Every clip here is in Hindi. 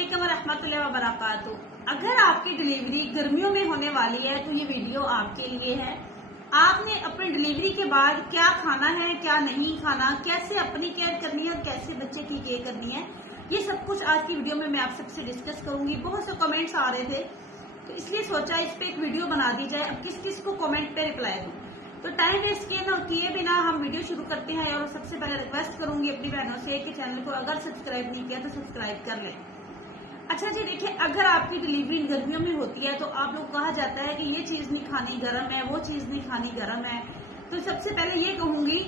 अस्सलामुअलैकुम रहमतुल्लाहि व बरकातुहू। अगर आपकी डिलीवरी गर्मियों में होने वाली है तो ये वीडियो आपके लिए है। आपने अपनी डिलीवरी के बाद क्या खाना है, क्या नहीं खाना, कैसे अपनी केयर करनी है और कैसे बच्चे की केयर करनी है, ये सब कुछ आज की वीडियो में मैं आप सबसे डिस्कस करूंगी। बहुत से कमेंट्स आ रहे थे तो इसलिए सोचा इस पे एक वीडियो बना दी जाए। अब किस किस को कमेंट पे रिप्लाई दूं, तो टाइम वेस्ट किए बिना हम वीडियो शुरू करते हैं। और सबसे पहले रिक्वेस्ट करूंगी अपनी बहनों से कि चैनल को अगर सब्सक्राइब नहीं किया तो सब्सक्राइब कर लें। अच्छा जी, देखिए, अगर आपकी डिलीवरी गर्मियों में होती है तो आप लोग कहा जाता है कि ये चीज नहीं खानी गर्म है, वो चीज नहीं खानी गर्म है। तो सबसे पहले ये कहूंगी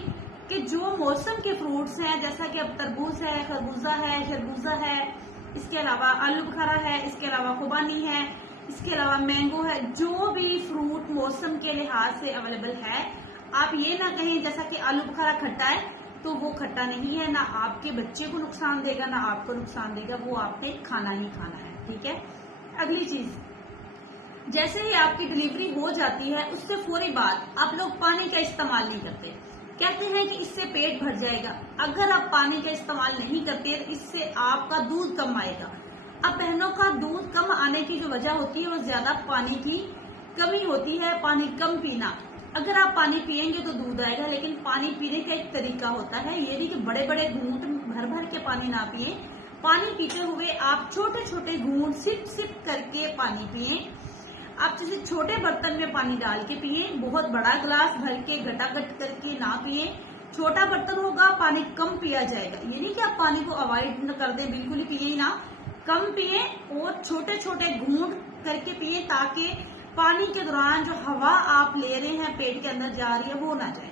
कि जो मौसम के फ्रूट्स हैं, जैसा कि अब तरबूज है, खरबूजा है, इसके अलावा आलू बुखारा है, इसके अलावा खुबानी है, इसके अलावा मैंगो है, जो भी फ्रूट मौसम के लिहाज से अवेलेबल है, आप ये ना कहें जैसा कि आलू बुखारा खट्टा है तो वो खट्टा नहीं है, ना आपके बच्चे को नुकसान देगा ना आपको नुकसान देगा, वो आपने खाना ही खाना है। ठीक है। अगली चीज, जैसे ही आपकी डिलीवरी हो जाती है उससे फौरी बाद आप लोग पानी का इस्तेमाल नहीं करते, कहते हैं कि इससे पेट भर जाएगा। अगर आप पानी का इस्तेमाल नहीं करते तो इससे आपका दूध कम आएगा। अब बहनों का दूध कम आने की जो वजह होती है वो ज्यादा पानी की कमी होती है, पानी कम पीना। अगर आप पानी पियेंगे तो दूध आएगा, लेकिन पानी पीने का एक तरीका होता है, ये नहीं कि बड़े बड़े घूंट भर भर के पानी ना पिए। पानी पीते हुए आप छोटे छोटे घूंट सिप सिप करके पानी पिए। आप जैसे छोटे बर्तन में पानी डाल के पिए, बहुत बड़ा गिलास भर के गटागट करके ना पिए। छोटा बर्तन होगा, पानी कम पिया जाएगा। ये नहीं कि आप पानी को अवॉइड न कर दें, बिल्कुल ही पिए ही ना, कम पिए और छोटे छोटे घूंट करके पिए, ताकि पानी के दौरान जो हवा आप ले रहे हैं पेट के अंदर जा रही है वो ना जाए।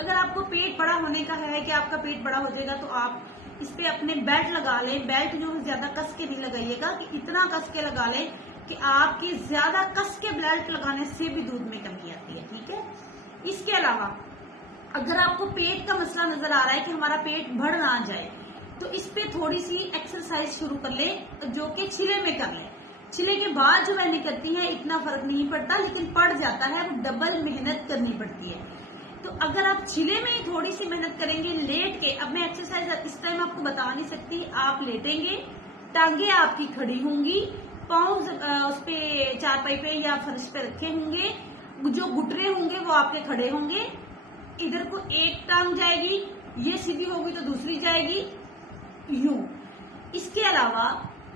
अगर आपको पेट बड़ा होने का है कि आपका पेट बड़ा हो जाएगा तो आप इस पे अपने बेल्ट लगा लें। बेल्ट जो ज्यादा कस के नहीं लगाइएगा, कि इतना कस के लगा लें कि आपकी ज्यादा कस के बेल्ट लगाने से भी दूध में कमी आती है। ठीक है। इसके अलावा अगर आपको पेट का मसला नजर आ रहा है कि हमारा पेट बढ़ ना जाए, तो इस पे थोड़ी सी एक्सरसाइज शुरू कर ले, जो कि छिले में कर ले। छिले के बाद जो मैंने करती है इतना फर्क नहीं पड़ता, लेकिन पड़ जाता है, वो डबल मेहनत करनी पड़ती है। तो अगर आप छिले में ही थोड़ी सी मेहनत करेंगे लेट के, अब मैं एक्सरसाइज इस टाइम आपको बता नहीं सकती, आप लेटेंगे, टांगे आपकी खड़ी होंगी, पाँव उस पे चारपाई पे या फर्श पे रखे होंगे, जो घुटने होंगे वो आपके खड़े होंगे। इधर को एक टांग जाएगी, ये सीधी होगी तो दूसरी जाएगी, यूं। इसके अलावा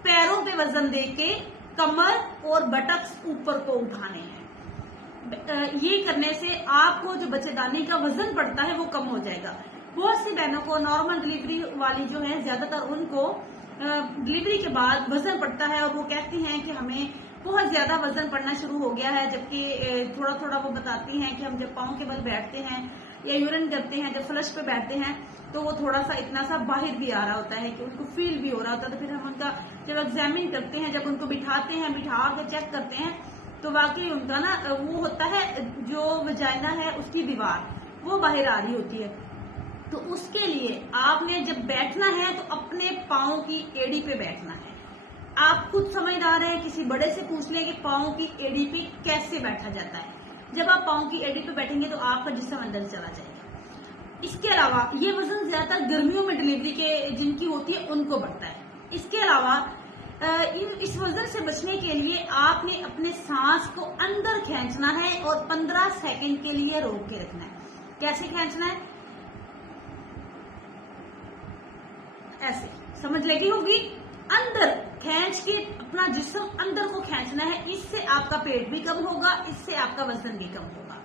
पैरों पे वजन देके कमर और बटक्स ऊपर को उठाने हैं। ये करने से आपको जो बच्चेदानी का वजन पड़ता है वो कम हो जाएगा। बहुत सी बहनों को नॉर्मल डिलीवरी वाली जो है, ज्यादातर उनको डिलीवरी के बाद वजन पड़ता है और वो कहती हैं कि हमें बहुत ज्यादा वजन पड़ना शुरू हो गया है, जबकि थोड़ा थोड़ा वो बताती हैं कि हम जब पाँव के बल बैठते हैं या यूरिन करते हैं, जब फ्लश पे बैठते हैं तो वो थोड़ा सा इतना सा बाहर भी आ रहा होता है, कि उनको फील भी हो रहा होता है। तो फिर हम उनका जब एग्जामिन करते हैं, जब उनको बिठाते हैं, बिठा कर चेक करते हैं, तो वाकई उनका ना वो होता है, जो वजाइना है उसकी दीवार वो बाहर आ रही होती है। तो उसके लिए आपने जब बैठना है तो अपने पाँव की एड़ी पे बैठना है। आप खुद समझदार हैं, किसी बड़े से पूछ लें कि पाँव की एड़ी पे कैसे बैठा जाता है। जब आप पाँव की एड़ी पे बैठेंगे तो आपका जिस्म अंदर चला जाएगा। इसके अलावा ये वजन ज्यादातर गर्मियों में डिलीवरी के जिनकी होती है उनको बढ़ता है। इसके अलावा इस वजन से बचने के लिए आपने अपने सांस को अंदर खींचना है और 15 सेकंड के लिए रोक के रखना है। कैसे खींचना है, ऐसे समझ लगी होगी, अंदर खींच के अपना जिस्म अंदर को खींचना है। इससे आपका पेट भी कम होगा, इससे आपका वजन भी कम होगा।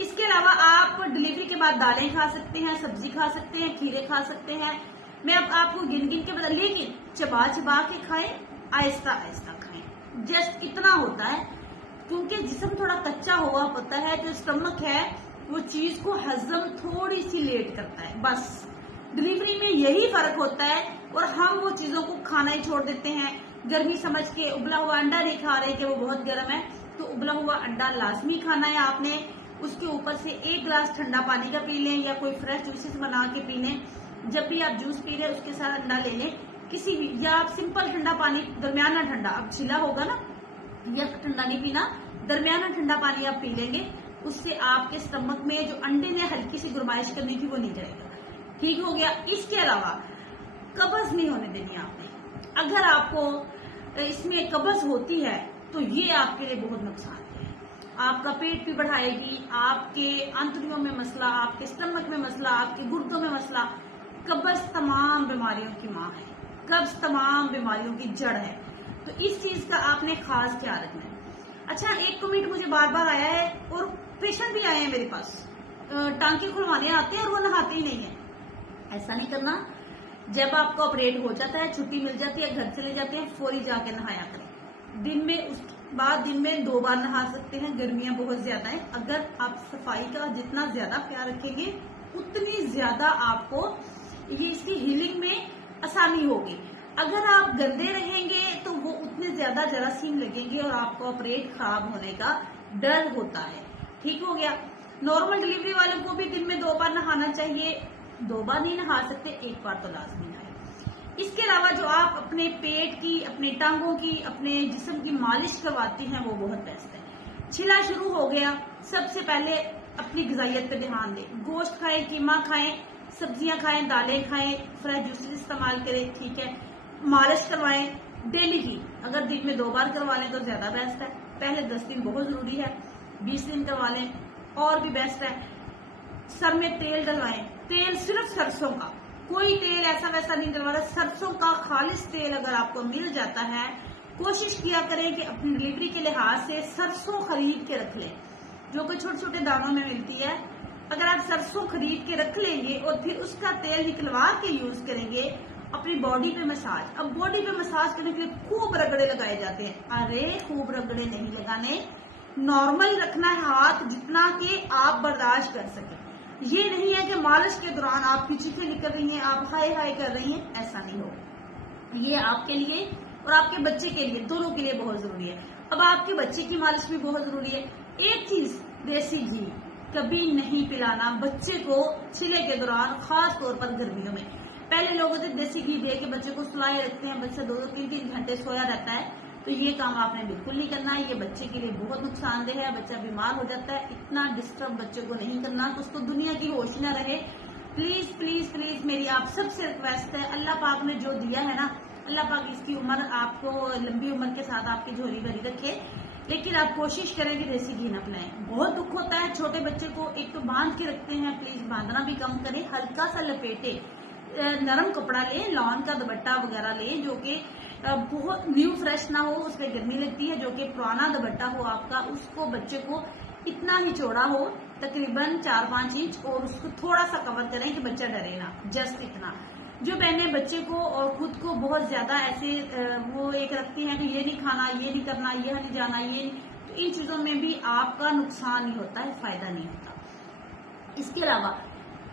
इसके अलावा आप डिलीवरी के बाद दालें खा सकते हैं, सब्जी खा सकते हैं, खीरे खा सकते हैं। मैं अब आपको गिन गिन के बता, लेकिन चबा चबा के खाएं, आहिस्ता आहिस्ता खाएं। जस्ट इतना होता है, क्योंकि जिस्म थोड़ा कच्चा हुआ होता है, जो स्टमक है वो चीज को हजम थोड़ी सी लेट करता है। बस डिलीवरी में यही फर्क होता है, और हम वो चीजों को खाना ही छोड़ देते हैं। गर्मी समझ के उबला हुआ अंडा नहीं खा रहे कि वो बहुत गर्म है, तो उबला हुआ अंडा लाजमी खाना है आपने। उसके ऊपर से 1 गिलास ठंडा पानी का पी लें, या कोई फ्रेश जूसेस बना के पी लें। जब भी आप जूस पी रहे हैं उसके साथ अंडा ले लें, किसी भी, या आप सिंपल ठंडा पानी, दरमियाना ठंडा, अब छिला होगा ना, या ठंडा नहीं पीना, दरमियाना ठंडा पानी आप पी लेंगे, उससे आपके स्टमक में जो अंडे ने हल्की सी गुरमाइश करनी थी वो नहीं करेगा। ठीक हो गया। इसके अलावा कब्ज नहीं होने देनी आपने। अगर आपको इसमें कब्ज होती है तो ये आपके लिए बहुत नुकसान है। आपका पेट भी बढ़ाएगी, आपके आंतड़ियों में मसला, आपके स्टमक में मसला, आपके गुर्दों में मसला। कब्ज तमाम बीमारियों की माँ है, कब्ज तमाम बीमारियों की जड़ है। तो इस चीज का आपने खास ख्याल रखना है। अच्छा, एक कमेंट मुझे बार बार आया है और पेशेंट भी आए हैं मेरे पास, टांके खुलवाने आते हैं और वो नहाते ही नहीं है। ऐसा नहीं करना। जब आपका ऑपरेट हो जाता है, छुट्टी मिल जाती है, घर चले जाते हैं, फौरी जाके नहाया करें। दिन में उसके बाद दिन में 2 बार नहा सकते हैं। गर्मियां बहुत ज्यादा है, अगर आप सफाई का जितना ज्यादा ख्याल रखेंगे उतनी ज्यादा आपको ये इसकी हीलिंग में आसानी होगी। अगर आप गंदे रहेंगे तो वो उतने ज्यादा जरासीम लगेंगे और आपको ऑपरेट खराब होने का डर होता है। ठीक हो गया। नॉर्मल डिलीवरी वालों को भी दिन में 2 बार नहाना चाहिए। 2 बार नहीं नहा सकते, 1 बार तो लाजमी नहाए। इसके अलावा जो आप अपने पेट की, अपने टांगों की, अपने जिस्म की मालिश करवाती हैं वो बहुत बेस्ट है। छिला शुरू हो गया, सबसे पहले अपनी ग़िज़ाइयत पे ध्यान दें। गोश्त खाएं, कीमा खाएं, सब्जियां खाएं, दालें खाएं, फ्रेश जूसेस इस्तेमाल करें। ठीक है। मालिश करवाएं डेली की। अगर दिन में 2 बार करवा लें तो ज्यादा बेस्ट है। पहले 10 दिन बहुत जरूरी है, 20 दिन करवा लें और भी बेस्ट है। सर में तेल डलवाएं, तेल सिर्फ सरसों का, कोई तेल ऐसा वैसा नहीं डलवाना, सरसों का खालिश तेल अगर आपको मिल जाता है, कोशिश किया करें कि अपनी डिलीवरी के लिहाज से सरसों खरीद के रख लें, जो कि छोटे छोटे दानों में मिलती है। अगर आप सरसों खरीद के रख लेंगे और फिर उसका तेल निकलवा के यूज करेंगे अपनी बॉडी पे मसाज। अब बॉडी पे मसाज करने के लिए खूब रगड़े लगाए जाते हैं। अरे खूब रगड़े नहीं लगाने, नॉर्मल रखना है हाथ, जितना कि आप बर्दाश्त कर सके। ये नहीं है कि मालिश के दौरान आपकी चीखें निकल रही हैं, आप हाय हाय कर रही हैं, ऐसा नहीं हो। ये आपके लिए और आपके बच्चे के लिए, दोनों के लिए बहुत जरूरी है। अब आपके बच्चे की मालिश भी बहुत जरूरी है। एक चीज, देसी घी कभी नहीं पिलाना बच्चे को छिले के दौरान, खास तौर पर गर्मियों में। पहले लोग होते देसी घी दे के बच्चे को सुलाए रखते हैं, बच्चा 2-3 घंटे सोया रहता है, तो ये काम आपने बिल्कुल नहीं करना है। ये बच्चे के लिए बहुत नुकसानदेह है, बच्चा बीमार हो जाता है। इतना डिस्टर्ब बच्चे को नहीं करना तो उसको दुनिया की होश न रहे। प्लीज प्लीज प्लीज मेरी आप सबसे रिक्वेस्ट है, अल्लाह पाक ने जो दिया है ना, अल्लाह पाक इसकी उम्र आपको लंबी उम्र के साथ आपकी झोली भरी रखे, लेकिन आप कोशिश करें कि देसी घी न अपनाएं। बहुत दुख होता है छोटे बच्चे को, एक तो बांध के रखते हैं, प्लीज बांधना भी कम करें, हल्का सा लपेटे, नरम कपड़ा लें, लॉन का दुपट्टा वगैरह लें जो कि बहुत न्यू फ्रेश ना हो, उसमें गर्मी लगती है। जो कि पुराना दुपट्टा हो आपका, उसको बच्चे को इतना ही चौड़ा हो, तकरीबन 4-5 इंच, और उसको थोड़ा सा कवर करें कि बच्चा डरे ना, जस्ट इतना। जो बहनें बच्चे को और खुद को बहुत ज्यादा ऐसे वो एक रखती हैं कि ये नहीं खाना, ये नहीं करना, ये नहीं जाना, ये नहीं, तो इन चीजों में भी आपका नुकसान ही होता है, फायदा नहीं होता। इसके अलावा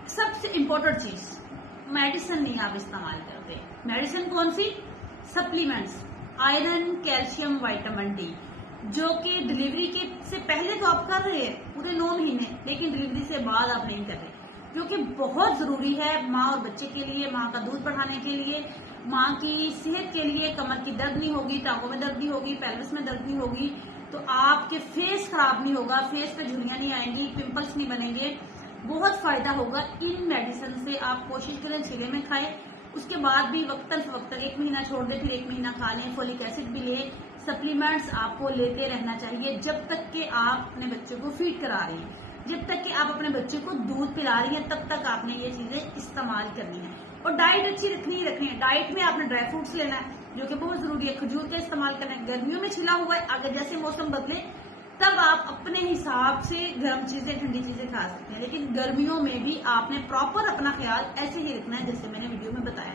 सबसे इम्पोर्टेंट चीज, मेडिसिन नहीं आप इस्तेमाल करते। मेडिसिन कौन सी? Supplements, iron, calcium, vitamin D, जो कि डिलीवरी के से पहले तो आप कर रहे हैं पूरे 9 महीने, लेकिन डिलीवरी से बाद आप नहीं कर रहे, जो कि बहुत जरूरी है माँ और बच्चे के लिए, माँ का दूध बढ़ाने के लिए, माँ की सेहत के लिए। कमर की दर्द नहीं होगी, टांगों में दर्द नहीं होगी, पेल्विस में दर्द नहीं होगी, तो आपके फेस खराब नहीं होगा, फेस पे झुर्रियां नहीं आएंगी, पिंपल्स नहीं बनेंगे, बहुत फायदा होगा इन मेडिसिन से। आप कोशिश करें छिले में खाएं, उसके बाद भी वक्तन फवक्तन 1 महीना छोड़ दे, फिर 1 महीना खा लें, फोलिक एसिड भी लें। सप्लीमेंट्स आपको लेते रहना चाहिए जब तक कि आप अपने बच्चे को फीड करा रही हैं, जब तक कि आप अपने बच्चे को दूध पिला रही हैं, तब तक आपने ये चीजें इस्तेमाल करनी है। और डाइट अच्छी रखनी है। डाइट में आपने ड्राई फ्रूट्स लेना है, जो कि बहुत जरूरी है। खजूर का इस्तेमाल करना है, गर्मियों में छिला हुआ है, अगर जैसे मौसम बदले तब आप अपने हिसाब से गर्म चीजें, ठंडी चीजें खा सकते हैं, लेकिन गर्मियों में भी आपने प्रॉपर अपना ख्याल ऐसे ही रखना है जैसे मैंने वीडियो में बताया।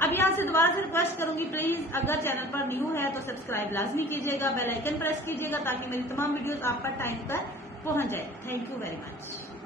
अब यहाँ से दोबारा से रिक्वेस्ट करूंगी, प्लीज अगर चैनल पर न्यू है तो सब्सक्राइब लाजमी कीजिएगा, बेल आइकन प्रेस कीजिएगा ताकि मेरी तमाम वीडियोस आपका टाइम पर पहुंच जाए। Thank you very much.